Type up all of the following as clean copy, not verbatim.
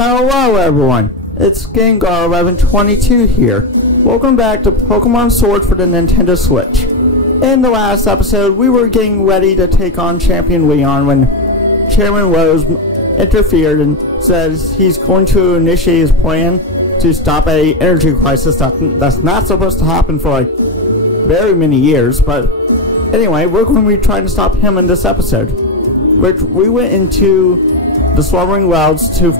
Hello everyone, it's Gengar1122 here. Welcome back to Pokemon Sword for the Nintendo Switch. In the last episode, we were getting ready to take on Champion Leon when Chairman Rose interfered and says he's going to initiate his plan to stop an energy crisis that's not supposed to happen for like very many years, but anyway, we're going to be trying to stop him in this episode. We went into the Slumbering Wilds to,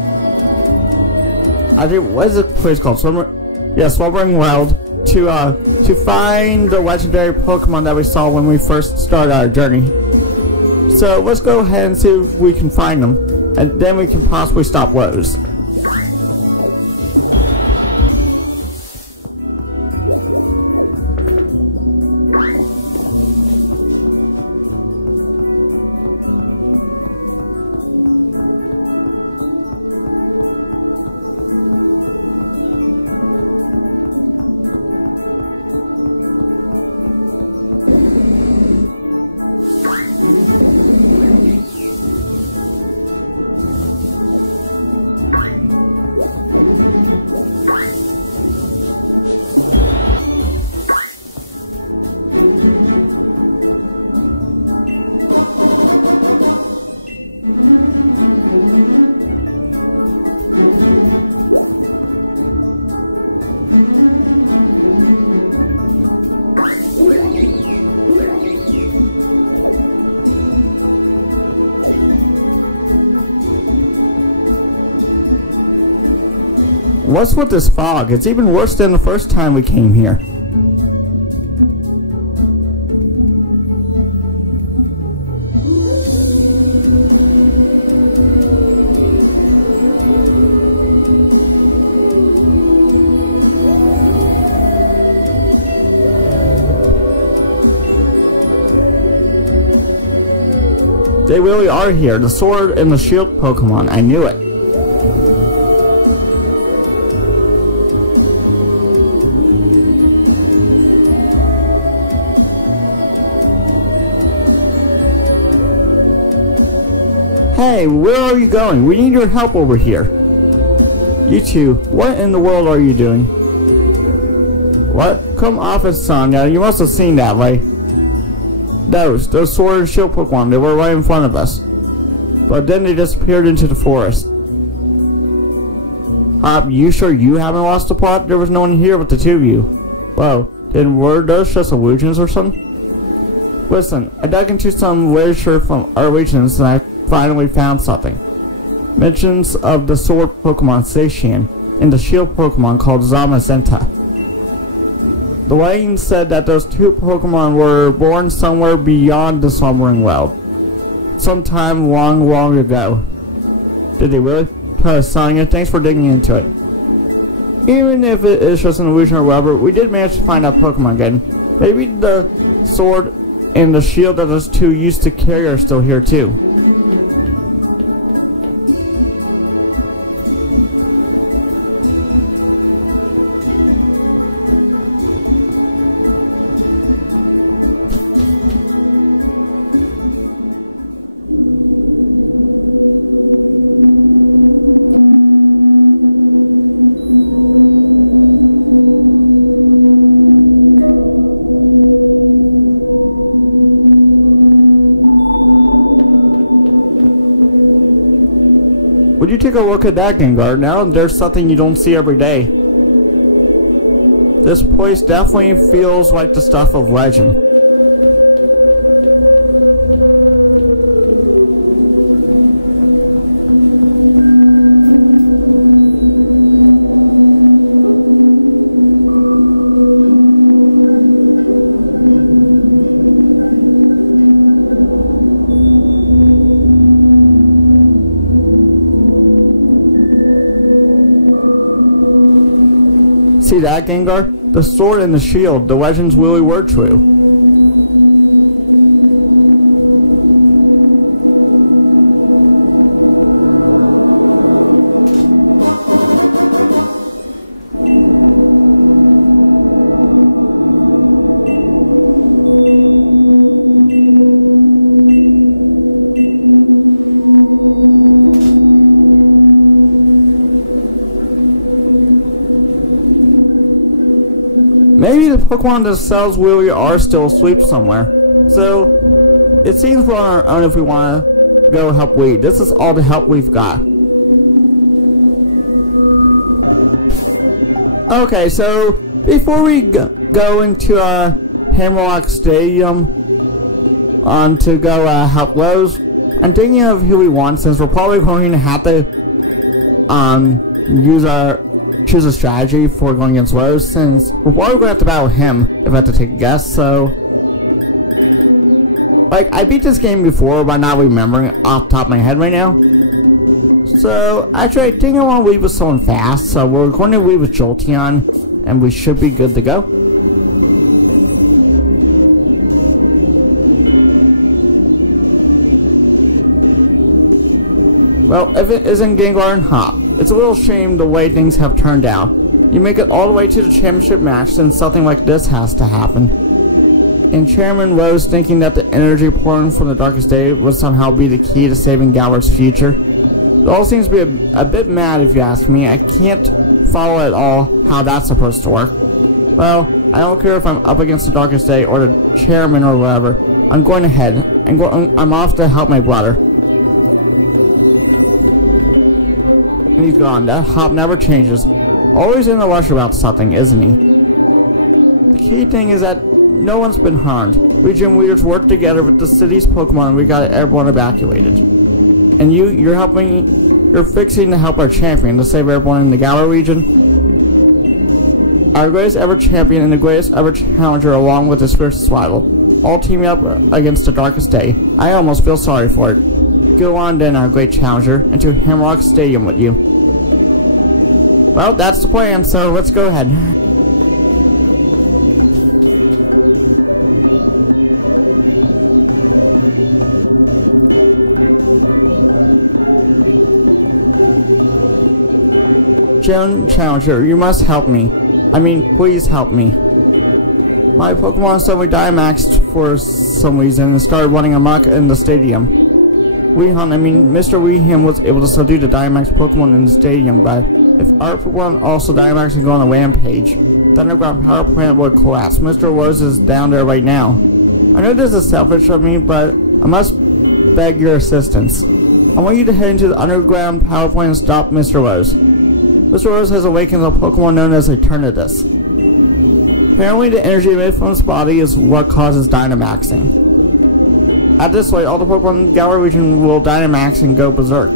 I think, what is the place called? Slumbering Wild to find the legendary Pokemon that we saw when we first started our journey. So let's go ahead and see if we can find them, and then we can possibly stop Rose. What's with this fog? It's even worse than the first time we came here. They really are here, the Sword and the Shield Pokemon. I knew it. Hey, where are you going? We need your help over here. You two, what in the world are you doing? What? Come off it, Sonya. You must have seen that, right? Those Sword and Shield Pokemon, they were right in front of us. But then they disappeared into the forest. You sure you haven't lost the plot? There was no one here but the two of you. Whoa, then were those just illusions or something? Listen, I dug into some literature from our regions and I finally found something. Mentions of the Sword Pokemon Zacian and the Shield Pokemon called Zamazenta. The legend said that those two Pokemon were born somewhere beyond the Slumbering Wild, sometime long ago. Did they really? Sonya, thanks for digging into it. Even if it is just an illusion or whatever, we did manage to find out Pokemon again. Maybe the Sword and the Shield that those two used to carry are still here too. Would you take a look at that, Gengar? Now there's something you don't see every day. This place definitely feels like the stuff of legend. See that, Gengar? The Sword and the Shield, the legends really were true. maybe the Pokemon themselves really are still asleep somewhere. So, it seems we're on our own if we want to go help Weed. This is all the help we've got. Okay, so before we go into Hammerlocke Stadium to go help Rose, I'm thinking of who we want, since we're probably going to have to choose a strategy for going against Rose, since we're probably going to have to battle him if I have to take a guess. So, like, I beat this game before by not remembering it off the top of my head right now. So, actually, I think I want to leave with someone fast, so we're going to leave with Jolteon, and we should be good to go. Well, if it isn't Gengar and Hop, it's a little shame the way things have turned out. You make it all the way to the championship match, then something like this has to happen. And Chairman Rose thinking that the energy pouring from the Darkest Day would somehow be the key to saving Galar's future. It all seems to be a bit mad if you ask me. I can't follow at all how that's supposed to work. Well, I don't care if I'm up against the Darkest Day or the Chairman or whatever. I'm going ahead. I'm off to help my brother. And he's gone. That Hop never changes. Always in a rush about something, isn't he? The key thing is that no one's been harmed. We gym leaders worked together with the city's Pokemon and we got everyone evacuated. And you're fixing to help our champion to save everyone in the Galar region? Our greatest ever champion and the greatest ever challenger along with his fiercest rival. All teaming up against the Darkest Day. I almost feel sorry for it. Go on then, our great challenger, into Hammerlocke Stadium with you. Well, that's the plan, so let's go ahead. Gym Challenger, you must help me. I mean, please help me. My Pokemon suddenly Dynamaxed for some reason and started running amok in the stadium. Mr. Weeham was able to subdue the Dynamax Pokemon in the stadium, but if our Pokemon also Dynamax and go on a rampage, the underground power plant would collapse. Mr. Rose is down there right now. I know this is selfish of me, but I must beg your assistance. I want you to head into the underground power plant and stop Mr. Rose. Mr. Rose has awakened a Pokemon known as Eternatus. Apparently the energy emitted from its body is what causes Dynamaxing. At this rate, all the Pokemon in the Galar region will Dynamax and go berserk.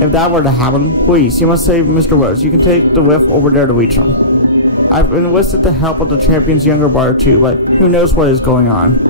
If that were to happen, please, you must save Mr. Rose. You can take the whiff over there to reach him. I've enlisted the help of the champion's younger brother too, but who knows what is going on.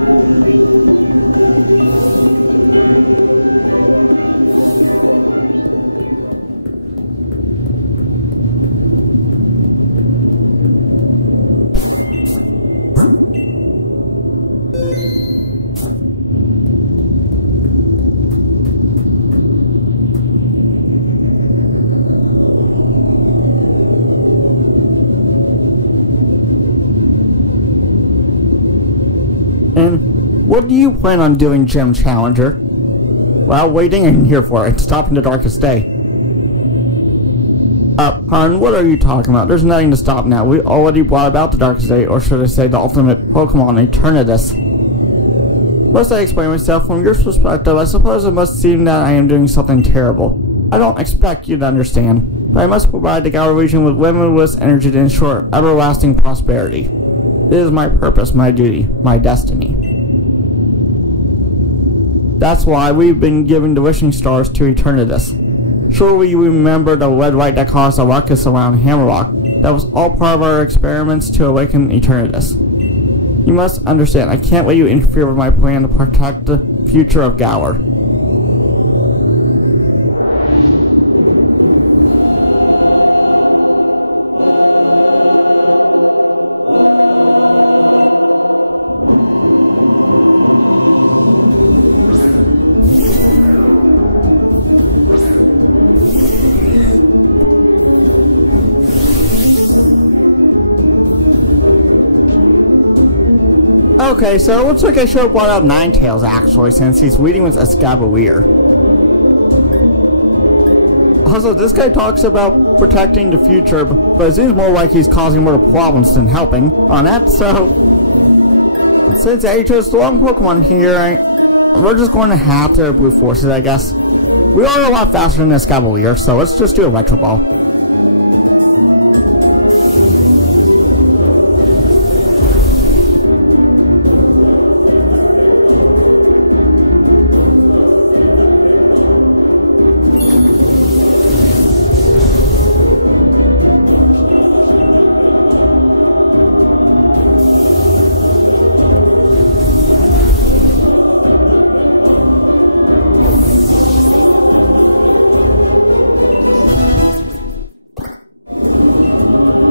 And what do you plan on doing, Gym Challenger? Well, waiting in here for it, stopping the Darkest Day. Pardon, what are you talking about? There's nothing to stop now. We already brought about the Darkest Day, or should I say the ultimate Pokemon, Eternatus. Must I explain myself? From your perspective, I suppose it must seem that I am doing something terrible. I don't expect you to understand, but I must provide the Galar region with limitless energy to ensure everlasting prosperity. It is my purpose, my duty, my destiny. That's why we've been giving the wishing stars to Eternatus. Surely you remember the red light that caused a ruckus around Hammerlocke. That was all part of our experiments to awaken Eternatus. You must understand, I can't let you interfere with my plan to protect the future of Galar. Okay, so it looks like I should have brought up Ninetales actually, since he's leading with Escavalier. Also, this guy talks about protecting the future, but it seems more like he's causing more problems than helping on that, so... Since H is the wrong Pokemon here, we're just going to have to brute force it, I guess. We are a lot faster than this Cavalier, so let's just do Electro Ball.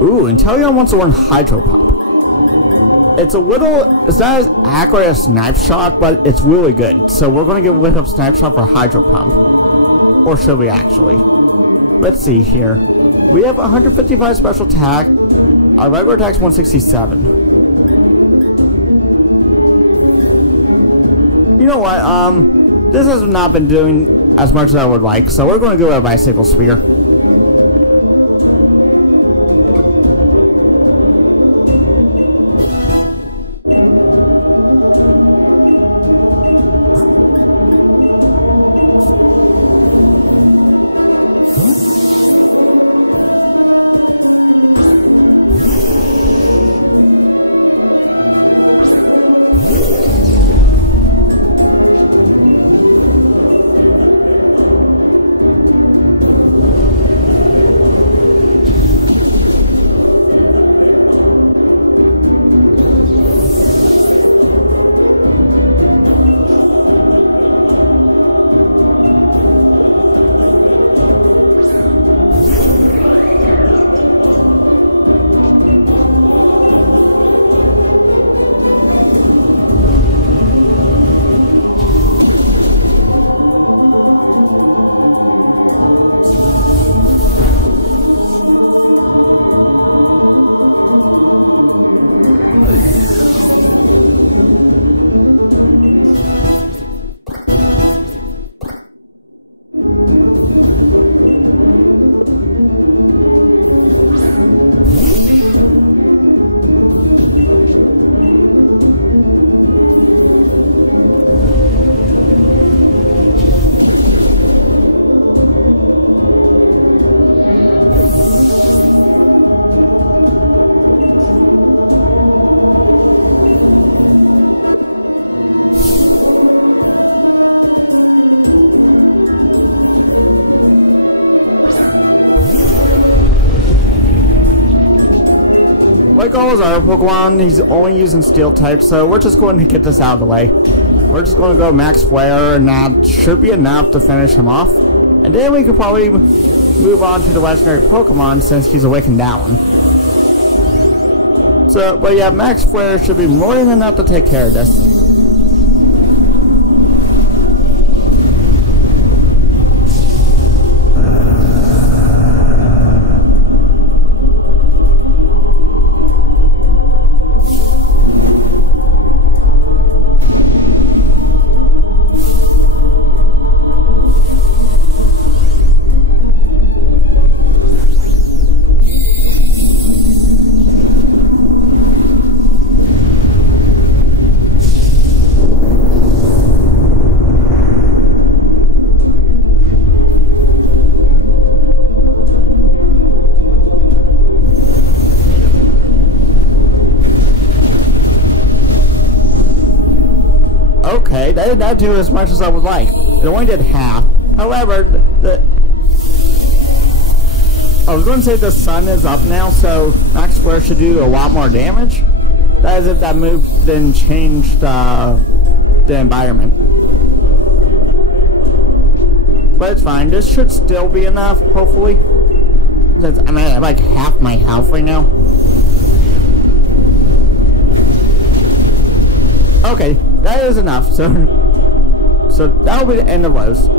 Ooh, Inteleon wants to learn Hydro Pump. It's not as accurate as Snipe Shot, but it's really good. So we're going to get rid of Snipe Shot for Hydro Pump. Or should we actually? Let's see here. We have 155 special attack. Our regular attack's 167. You know what, this has not been doing as much as I would like, so we're going to go with a Bicycle Sphere. Like all his other Pokemon, he's only using Steel type, so we're just going to get this out of the way. We're just going to go Max Flare, and that should be enough to finish him off. And then we could probably move on to the legendary Pokemon since he's awakened down. So, but yeah, Max Flare should be more than enough to take care of this. Okay, that did not do as much as I would like. It only did half. However, I was going to say the sun is up now, so Max Flare should do a lot more damage. That is if that move didn't change the environment. But it's fine. This should still be enough, hopefully. Since I'm at like half my health right now. Okay, that is enough. So that'll be the end of those.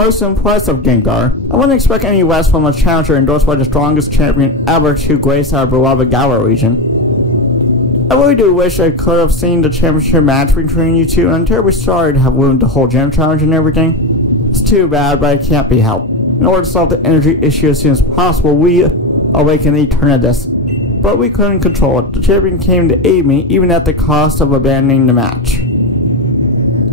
Most impressive, Gengar. I wouldn't expect any less from a challenger endorsed by the strongest champion ever to grace our beloved Galar region. I really do wish I could have seen the championship match between you two, and I'm terribly sorry to have ruined the whole gym challenge and everything. It's too bad, but it can't be helped. In order to solve the energy issue as soon as possible, we awakened the Eternatus. But we couldn't control it. The champion came to aid me, even at the cost of abandoning the match.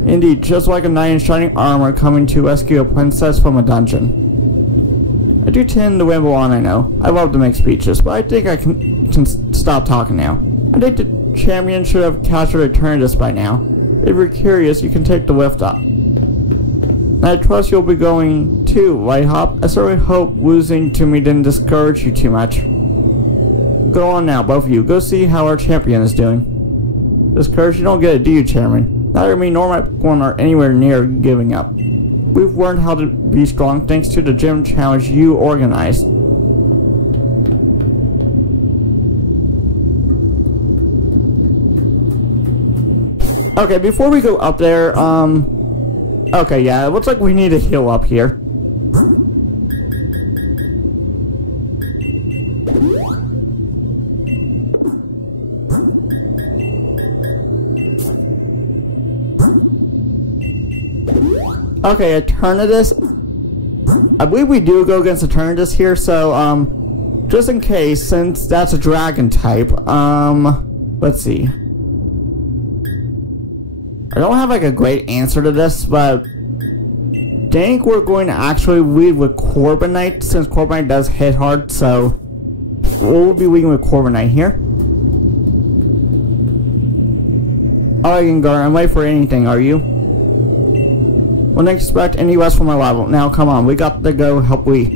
Indeed, just like a knight in shining armor coming to rescue a princess from a dungeon. I do tend to ramble on, I know. I love to make speeches, but I think I can stop talking now. I think the champion should have captured Eternatus by now. If you're curious, you can take the lift up. And I trust you'll be going too, right, Hop? I certainly hope losing to me didn't discourage you too much. Go on now, both of you. Go see how our champion is doing. Discouraged? You don't get it, do you, Chairman? Neither me nor my Pokemon are anywhere near giving up. We've learned how to be strong thanks to the gym challenge you organized. Okay, before we go up there, okay, yeah, it looks like we need to heal up here. Okay, Eternatus. I believe we do go against Eternatus here, so, just in case, since that's a dragon type, let's see. I don't have, like, a great answer to this, but I think we're going to actually lead with Corviknight, since Corviknight does hit hard, so we'll be leading with Corviknight here. Alright, Gengar, I'm ready for anything, are you? Wouldn't expect any less from my rival. Now, come on, we got to go help we.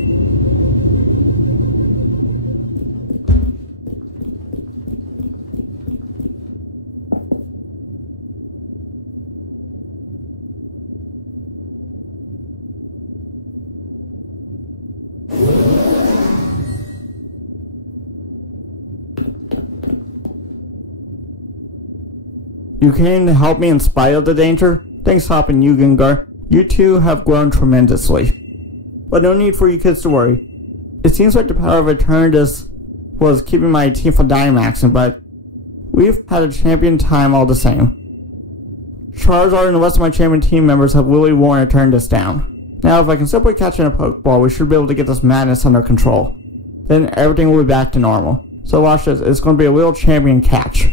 You came to help me in spite of the danger? Thanks, Hop and you, Gengar. You two have grown tremendously. But no need for you kids to worry. It seems like the power of Eternatus was keeping my team from Dynamaxing, but we've had a champion time all the same. Charizard and the rest of my champion team members have really worn Eternatus down. Now if I can simply catch in a Pokeball, we should be able to get this madness under control. Then everything will be back to normal. So watch this, it's going to be a real champion catch.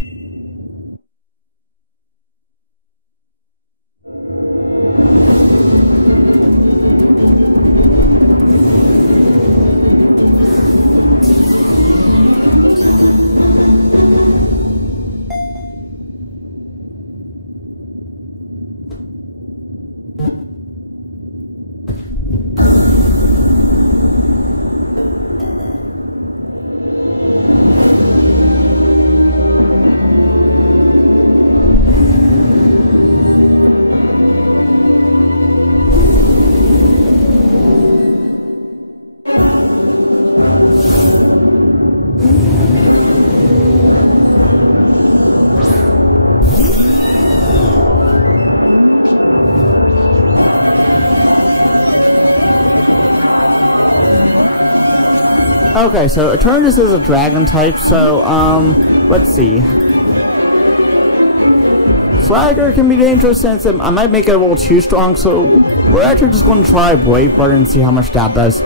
Okay, so Eternatus is a dragon type, so, let's see. Swagger can be dangerous since I might make it a little too strong, so we're actually just going to try Brave Bird and see how much that does.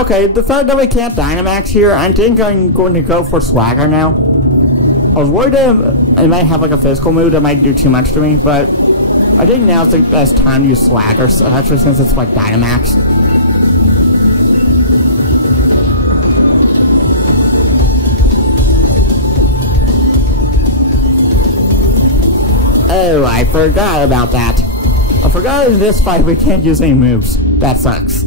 Okay, the fact that we can't Dynamax here, I think I'm going to go for Swagger now. I was worried that it might have like a physical move that might do too much to me, but I think now's the best time to use Swagger, especially since it's like Dynamax. Oh, I forgot about that. I forgot in this fight we can't use any moves. That sucks.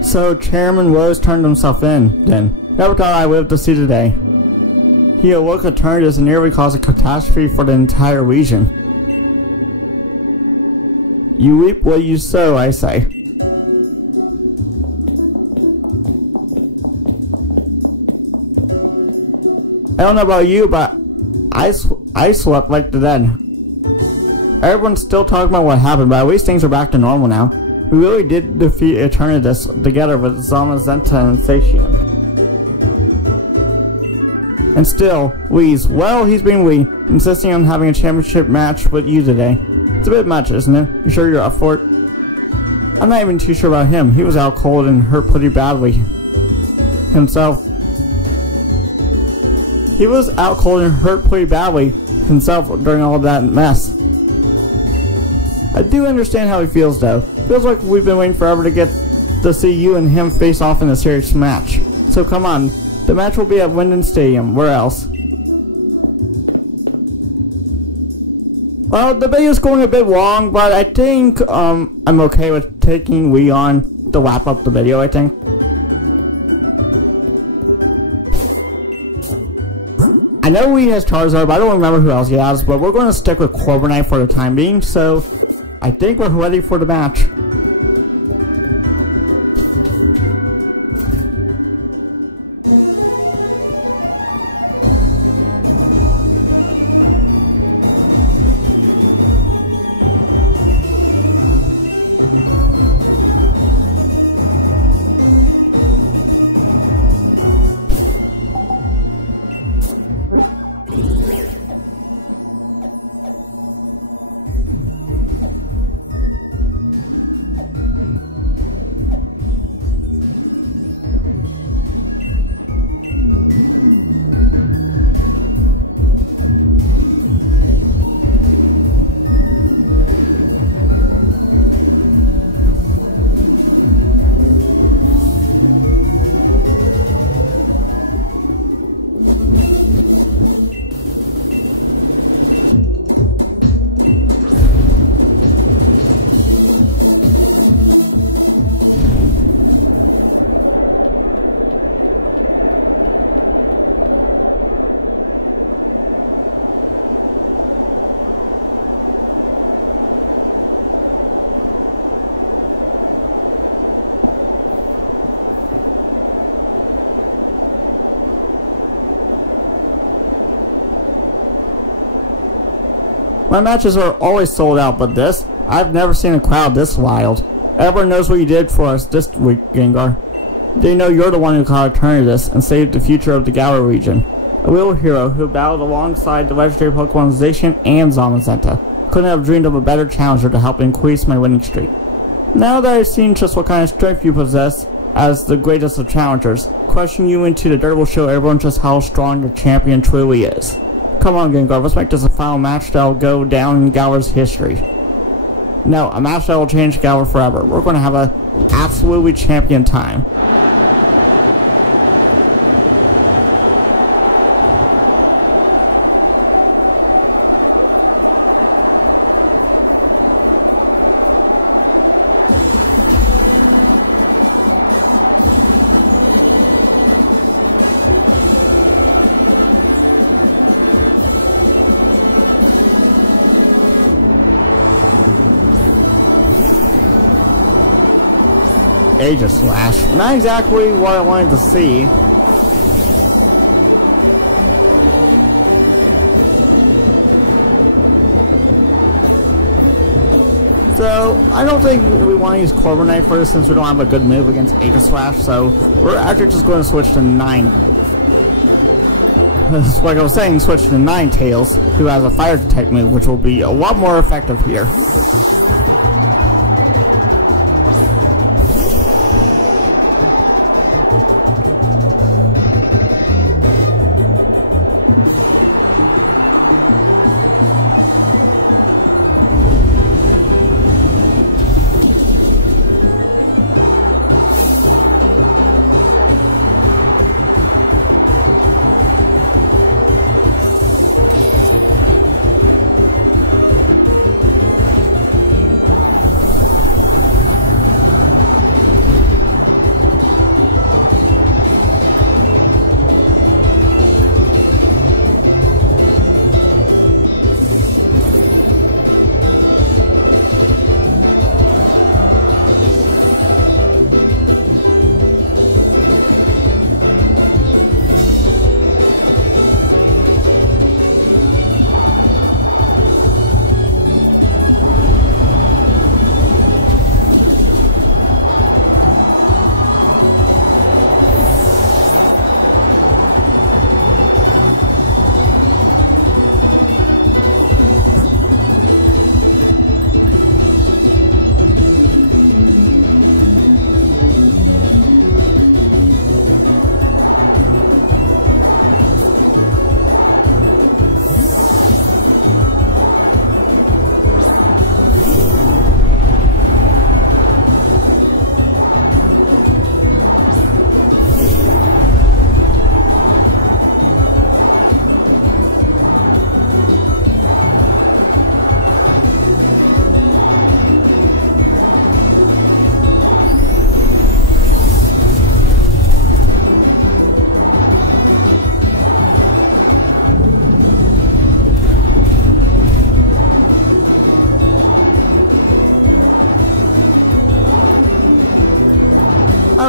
So Chairman Rose turned himself in, then. Never thought I would live to see today. He awoke Eternatus and nearly caused a catastrophe for the entire region. You reap what you sow, I say. I don't know about you, but I slept like the dead. Everyone's still talking about what happened, but at least things are back to normal now. We really did defeat Eternatus together with Zamazenta and Zacian. And still, Whis, well, he's being Wii, insisting on having a championship match with you today. It's a bit much, isn't it? You sure you're up for it? I'm not even too sure about him. He was out cold and hurt pretty badly himself. He was out cold and hurt pretty badly himself during all that mess. I do understand how he feels though. Feels like we've been waiting forever to get to see you and him face off in a serious match. So come on, the match will be at Wyndon Stadium. Where else? Well, the video's going a bit long, but I think I'm okay with taking Wii on to wrap up the video, I think. I know Wii has Charizard, but I don't remember who else he has, but we're going to stick with Corviknight for the time being, so I think we're ready for the match. My matches are always sold out, but this, I've never seen a crowd this wild. Everyone knows what you did for us this week, Gengar. They know you're the one who caught Eternatus and saved the future of the Galar region. A real hero who battled alongside the legendary Pokemon Zacian and Zamazenta. Couldn't have dreamed of a better challenger to help increase my winning streak. Now that I've seen just what kind of strength you possess as the greatest of challengers, crushing you into the dirt will show everyone just how strong your champion truly is. Come on, Gengar, let's make this a final match that'll go down in Galar's history. No, a match that will change Galar forever. We're going to have an absolutely champion time. Aegislash. Not exactly what I wanted to see. So, I don't think we want to use Corviknight for this since we don't have a good move against Aegislash, so we're actually just going to switch to Ninetales. Like I was saying, switch to Ninetales, who has a fire type move, which will be a lot more effective here.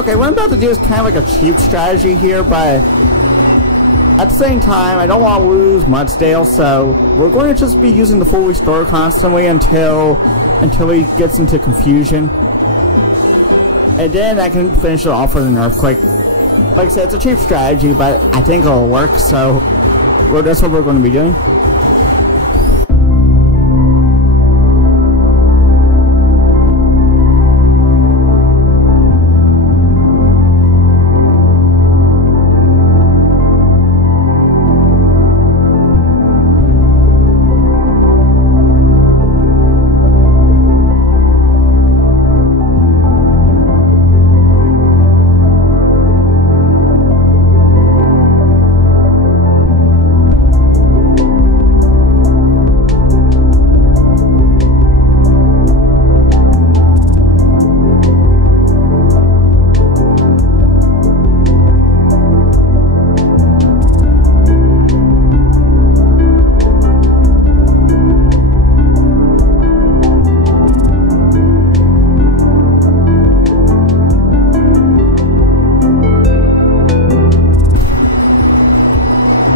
Okay, what I'm about to do is kind of like a cheap strategy here, but at the same time, I don't want to lose Mudsdale, so we're going to just be using the full restore constantly until he gets into confusion. And then I can finish it off with an Earthquake. Like I said, it's a cheap strategy, but I think it'll work, so that's what we're going to be doing.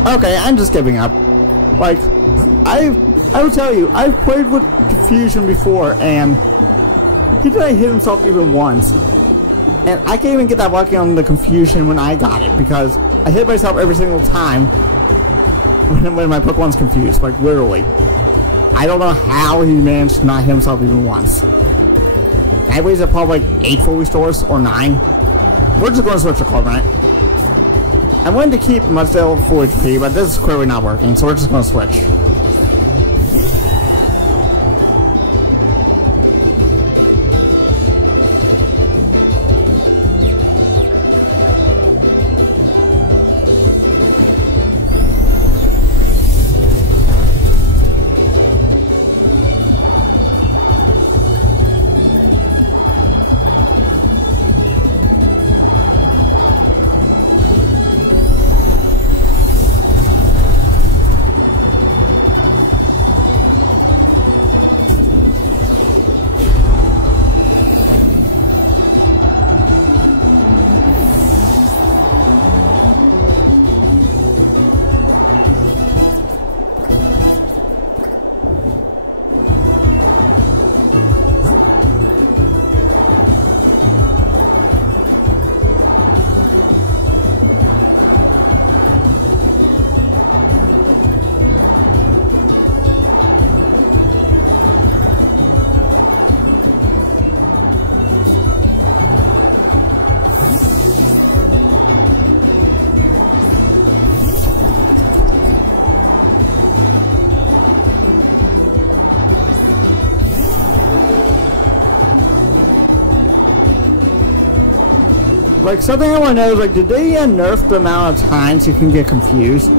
Okay, I'm just giving up. Like, I will tell you, I've played with Confusion before, and he didn't hit himself even once. And I can't even get that lucky on the Confusion when I got it, because I hit myself every single time when my Pokemon's confused, like, literally. I don't know how he managed to not hit himself even once. I wasted probably like 8 full restores, or 9. We're just going to switch the club, right? I wanted to keep Mudsdale full HP, but this is clearly not working, so we're just going to switch. Like, something I want to know is, like, did they nerf the amount of times you can get confused?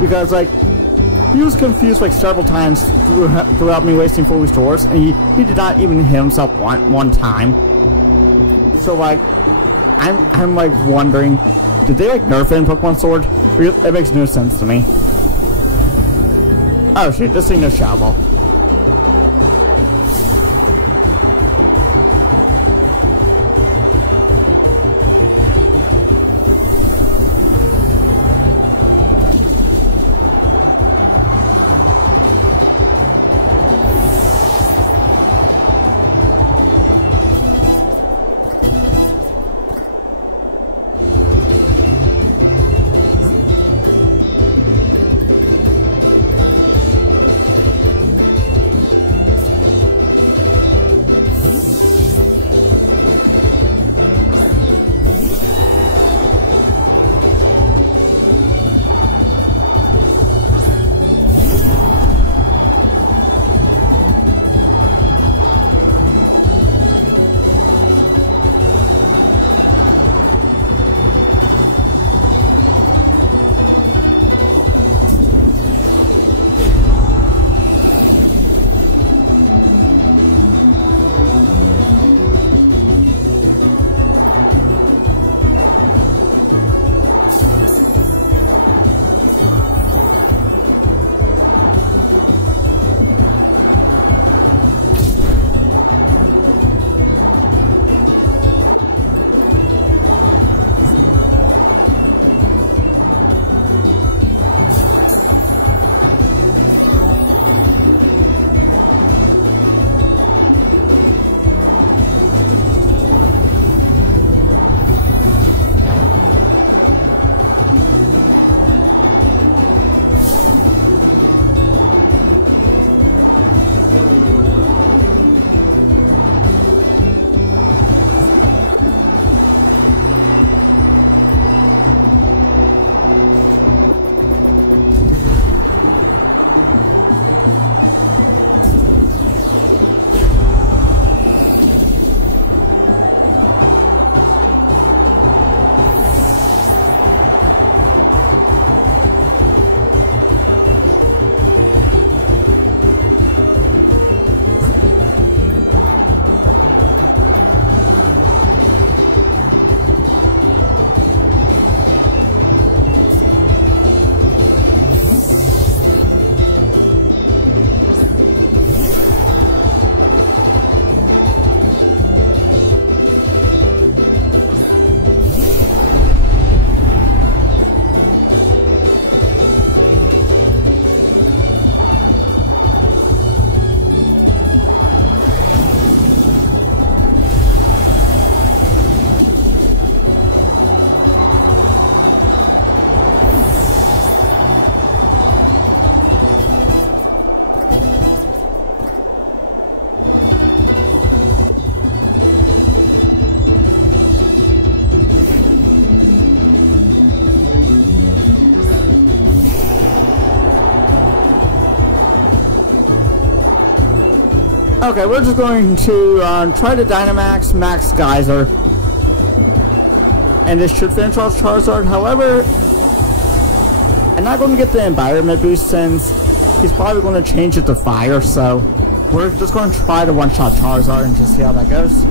Because, like, he was confused, like, several times throughout me wasting full restores, and he did not even hit himself one time. So, like, I'm like, wondering, did they, like, nerf it in Pokemon Sword? It makes no sense to me. Oh, shit, this thing is Shadow Ball. Okay, we're just going to try to Dynamax Max Geyser. And this should finish off Charizard. However, I'm not going to get the environment boost since he's probably going to change it to fire. So we're just going to try to one-shot Charizard and just see how that goes.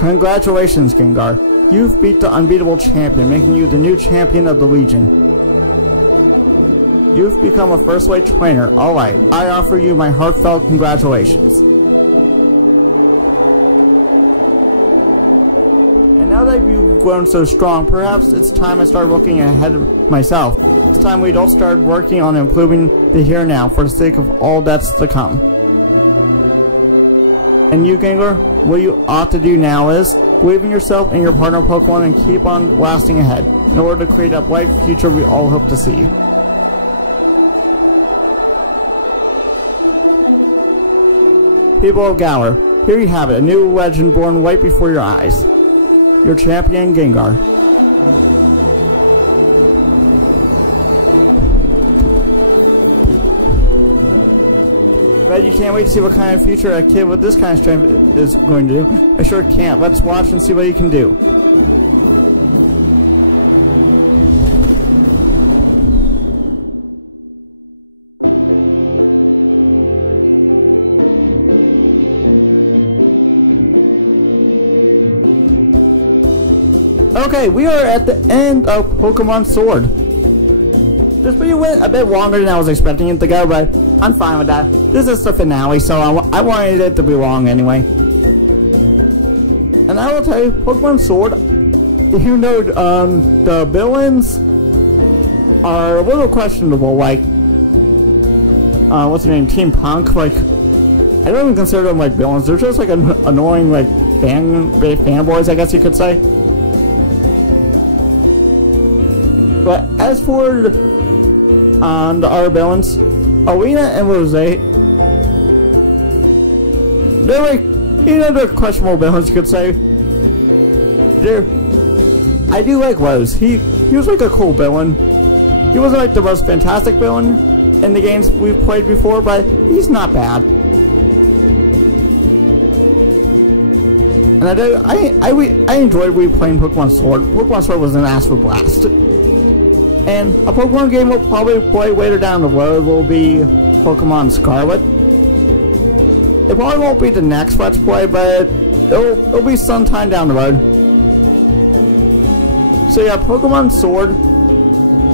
Congratulations, Gengar. You've beat the unbeatable champion, making you the new champion of the Legion. You've become a first-rate trainer. Alright, I offer you my heartfelt congratulations. And now that you've grown so strong, perhaps it's time I start looking ahead of myself. It's time we don't start working on improving the here and now for the sake of all that's to come. And you, Gengar, what you ought to do now is believe in yourself and your partner Pokemon and keep on blasting ahead in order to create that bright future we all hope to see. People of Galar, here you have it, a new legend born right before your eyes. Your champion, Gengar. Bet you can't wait to see what kind of future a kid with this kind of strength is going to do. I sure can't. Let's watch and see what he can do. Okay, we are at the end of Pokemon Sword. This video went a bit longer than I was expecting it to go, but I'm fine with that. This is the finale, so I wanted it to be long anyway. And I will tell you, Pokemon Sword, even though the villains are a little questionable, like, what's their name, Team Punk, like, I don't even consider them like villains, they're just like annoying, like, fanboys, I guess you could say. But as for our villains, Alina and Rose, they're like, you know, they're questionable villains, you could say. I do like Rose. He was like a cool villain. He wasn't like the most fantastic villain in the games we've played before, but he's not bad. And I enjoyed replaying Pokemon Sword. Pokemon Sword was an absolute blast. And a Pokemon game we'll probably play later down the road will be Pokemon Scarlet. It probably won't be the next Let's Play, but it'll be sometime down the road. So yeah, Pokemon Sword.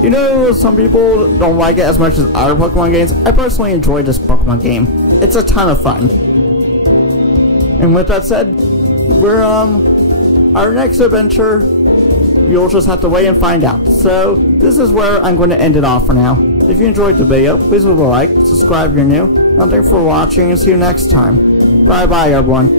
You know, some people don't like it as much as other Pokemon games. I personally enjoyed this Pokemon game. It's a ton of fun. And with that said, we're our next adventure, you'll just have to wait and find out. So this is where I'm going to end it off for now. If you enjoyed the video, please leave a like, subscribe if you're new, and thanks for watching, and see you next time. Bye bye everyone.